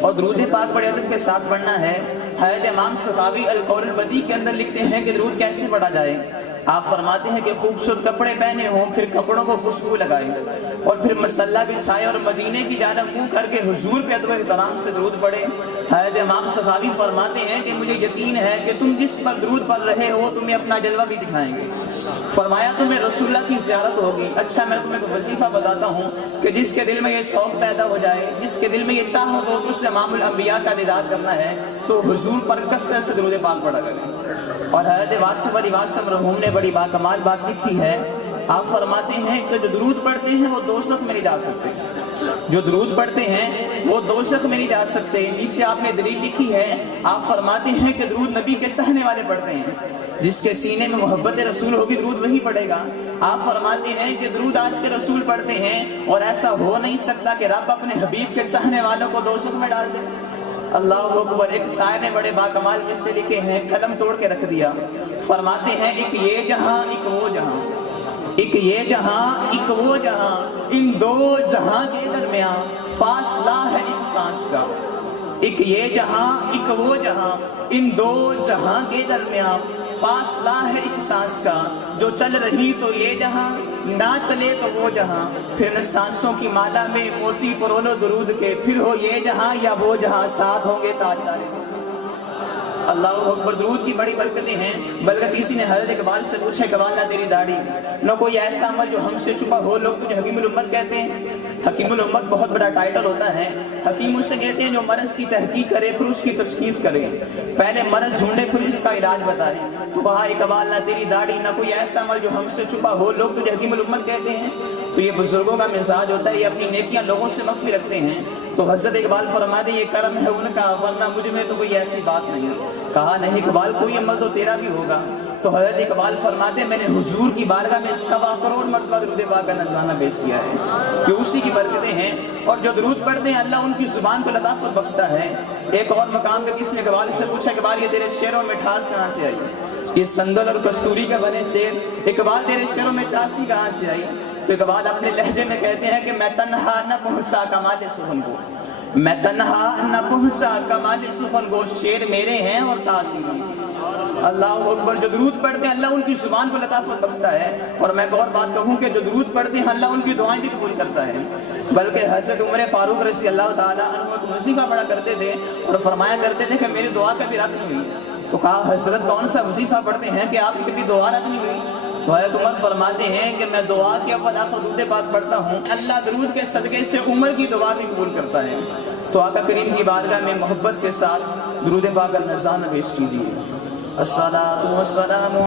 اور درود پاک بڑے ادب کے ساتھ پڑھنا ہے۔ حضرت امام سخاوی القول البدیع کے اندر لکھتے ہیں کہ درود کیسے پڑھا جائے۔ آپ فرماتے ہیں کہ خوبصورت کپڑے پہنے ہوں، پھر کپڑوں کو خوشبو لگائیں اور پھر مصلی بچھائے اور مدینے کی جانب منہ کر کے حضور پہ ادب و احترام سے درود پڑھے۔ حضرت امام سخاوی فرماتے ہیں کہ مجھے یقین ہے کہ تم جس پر درود پڑھ رہے ہو تمہیں اپنا جلوہ بھی دکھائیں گے۔ فرمایا تمہیں رسول اللہ کی زیارت ہوگی۔ اچھا میں تمہیں ایک وظیفہ بتاتا ہوں کہ جس کے دل میں یہ شوق پیدا ہو جائے، جس کے دل میں یہ چاہت ہو کہ اس سے امام الانبیاء کا دیدار کرنا ہے، تو حضور پر کثرت سے درود پاک پڑھا کریں۔ اور حضرت واصف علی واصف مرحوم نے بڑی باکمال بات لکھی ہے۔ آپ فرماتے ہیں کہ جو درود پڑھتے ہیں وہ دوزخ میں نہیں جا سکتے، جو درود پڑھتے ہیں وہ دوزخ میں نہیں جا سکتے۔ نیچے آپ نے دلیل لکھی ہے۔ آپ فرماتے ہیں کہ درود نبی کے چاہنے والے پڑھتے ہیں، جس کے سینے میں محبت رسول ہوگی درود وہی پڑھے گا۔ آپ فرماتے ہیں کہ درود آج کے رسول پڑھتے ہیں، اور ایسا ہو نہیں سکتا کہ رب اپنے حبیب کے چاہنے والوں کو دوزخ میں ڈال دے۔ اللہ اکبر۔ ایک شاعر نے بڑے باکمال قصے لکھے ہیں، قلم توڑ کے رکھ دیا۔ فرماتے ہیں ایک یہ جہاں ایک وہ جہاں، ایک یہ جہاں ایک وہ جہاں، ان دو جہاں کے درمیان فاصلہ ہے ایک سانس کا۔ ایک یہ جہاں ایک وہ جہاں، ان دو جہاں کے درمیان فاصلہ ہے ایک سانس کا۔ جو چل رہی تو یہ جہاں، نہ چلے تو وہ جہاں، پھر ان سانسوں کی مالا میں موتی پرولو درود کے، پھر ہو یہ جہاں یا وہ جہاں، ساتھ ہوں گے تاجدار۔ اللہ اکبر۔ درود کی بڑی برکتیں ہیں۔ بلکہ کسی نے حضرت اقبال سے پوچھا، اقبال نہ تیری داڑھی، نہ کوئی ایسا عمل جو ہم سے چھپا ہو، لوگ تجھے حکیم الامت کہتے ہیں۔ حکیم الامت بہت بڑا ٹائٹل ہوتا ہے۔ حکیم اس سے کہتے ہیں جو مرض کی تحقیق کرے پھر اس کی تشخیص کرے، پہلے مرض ڈھونڈے پھر اس کا علاج بتائے۔ تو کہا اقبال نہ تیری داڑھی، نہ کوئی ایسا عمل جو ہم سے چھپا ہو، لوگ تجھے حکیم الامت کہتے ہیں۔ تو یہ بزرگوں کا مزاج ہوتا ہے، یہ اپنی نیکیاں لوگوں سے مخفی رکھتے ہیں۔ تو حضرت اقبال فرماتے یہ کرم ہے ان کا، ورنہ مجھ میں تو کوئی ایسی بات نہیں۔ کہا نہیں اقبال، کوئی عمل تو تیرا بھی ہوگا۔ تو حضرت اقبال فرماتے میں نے حضور کی بارگاہ میں 1.25 کروڑ مرتبہ درود پاک کا نذرانہ پیش کیا ہے، کہ اسی کی برکتیں ہیں۔ اور جو درود پڑھتے ہیں اللہ ان کی زبان کو لطافت بخشتا ہے۔ ایک اور مقام پہ کسی نے اقبال سے پوچھا، اقبال یہ تیرے شعروں میں ٹھاس کہاں سے آئی؟ یہ سندل اور کستوری کا بنے شعر، اقبال تیرے شعروں میں ٹھاسی کہاں سے آئی؟ تو اقبال اپنے لہجے میں کہتے ہیں کہ میں تنہا نہ پہنچا کمال سخن کو، میں تنہا نہ پہنچا کمال سخن کو، شعر میرے ہیں اور تاثیر۔ اللہ اکبر۔ جو درود پڑھتے ہیں اللہ ان کی زبان کو لطافت بخشتا ہے۔ اور میں ایک اور بات کہوں کہ جو درود پڑھتے ہیں اللہ ان کی دعائیں بھی قبول کرتا ہے۔ بلکہ حضرت عمر فاروق رضی اللہ تعالیٰ عنہ کو وظیفہ پڑھا کرتے تھے اور فرمایا کرتے تھے کہ میری دعا کبھی رد نہیں ہوئی۔ تو کہا حضرت کون سا وظیفہ پڑھتے ہیں کہ آپ کی کبھی دعا رد نہیں ہوئی؟ تو حضرت عمر فرماتے ہیں کہ میں دعا کے اول آخر درود پاک پڑھتا ہوں، اللہ درود کے صدقے سے عمر کی دعا بھی قبول کرتا ہے۔ تو آقا کریم کی بارگاہ میں محبت کے ساتھ درود پاک کا نذرانہ پیش کیجیے۔ الصلاۃ والسلام